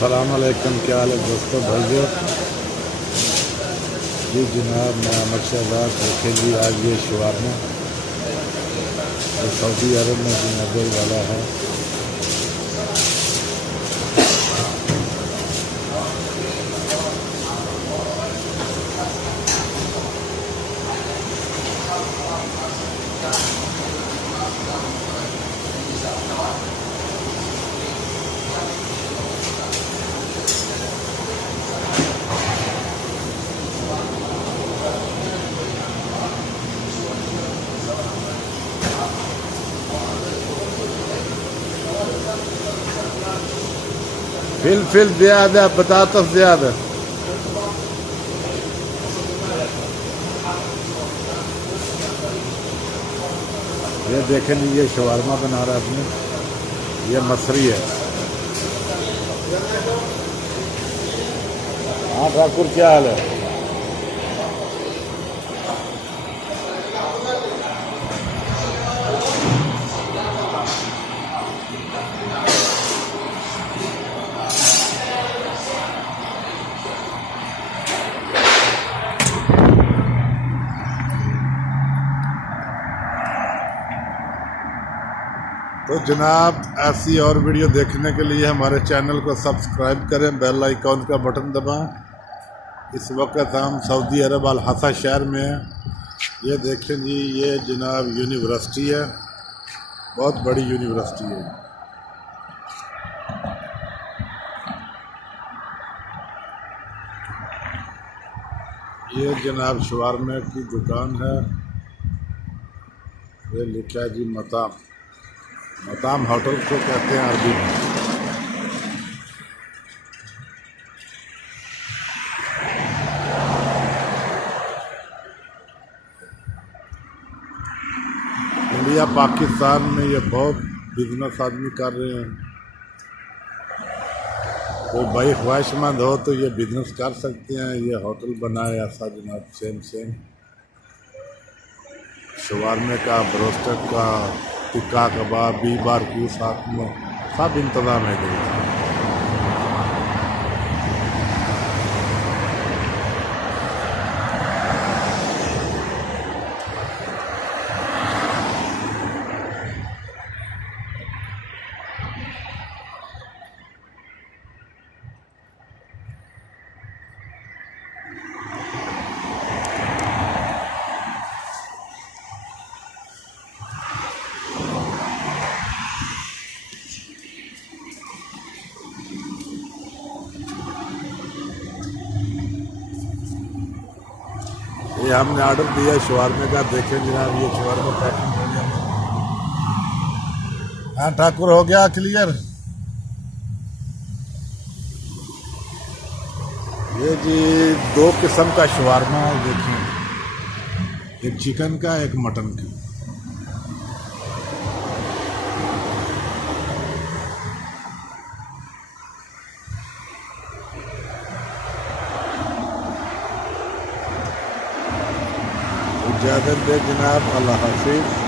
अस्सलाम वालेकुम, क्या हाल है दोस्तों भाइयों। जी जनाब, मैं अहमद शहबाज। देखें जी, आज ये शवारमा सऊदी अरब में बनाने वाला है। फिल ज़्यादा, बताता ज़्यादा। ये देखें जी, ये शवारमा बना रहा है अपने, ये मसरी है। हाँ ठाकुर, क्या हाल है। तो जनाब, ऐसी और वीडियो देखने के लिए हमारे चैनल को सब्सक्राइब करें, बेल आइकॉन का बटन दबाएं। इस वक्त हम सऊदी अरब अल हसा शहर में हैं। ये देखें जी, ये जनाब यूनिवर्सिटी है, बहुत बड़ी यूनिवर्सिटी है। ये जनाब शवारमे की दुकान है। ये लिखा है जी मताम। मताम होटल को कहते हैं अरबी में। इंडिया पाकिस्तान में ये बहुत बिजनेस आदमी कर रहे हैं। कोई भाई ख्वाहिशमंद हो तो ये बिजनेस कर सकते हैं। ये होटल बनाए ऐसा जनाब, सेम शवारमे का, ब्रोस्टेड का, टिक्का कबाब, बीफ बारक्यू साथ में सब इंतज़ाम है। ये हमने ऑर्डर दिया शवारमे का। देखें जनाब, ये शवारमा पैकिंग हो गया। हाँ ठाकुर, हो गया क्लियर। ये जी 2 किस्म का शवारमा है। देखिए, एक चिकन का, एक मटन का। इजाज़त दे जनाब, अल्लाह हाफिज़।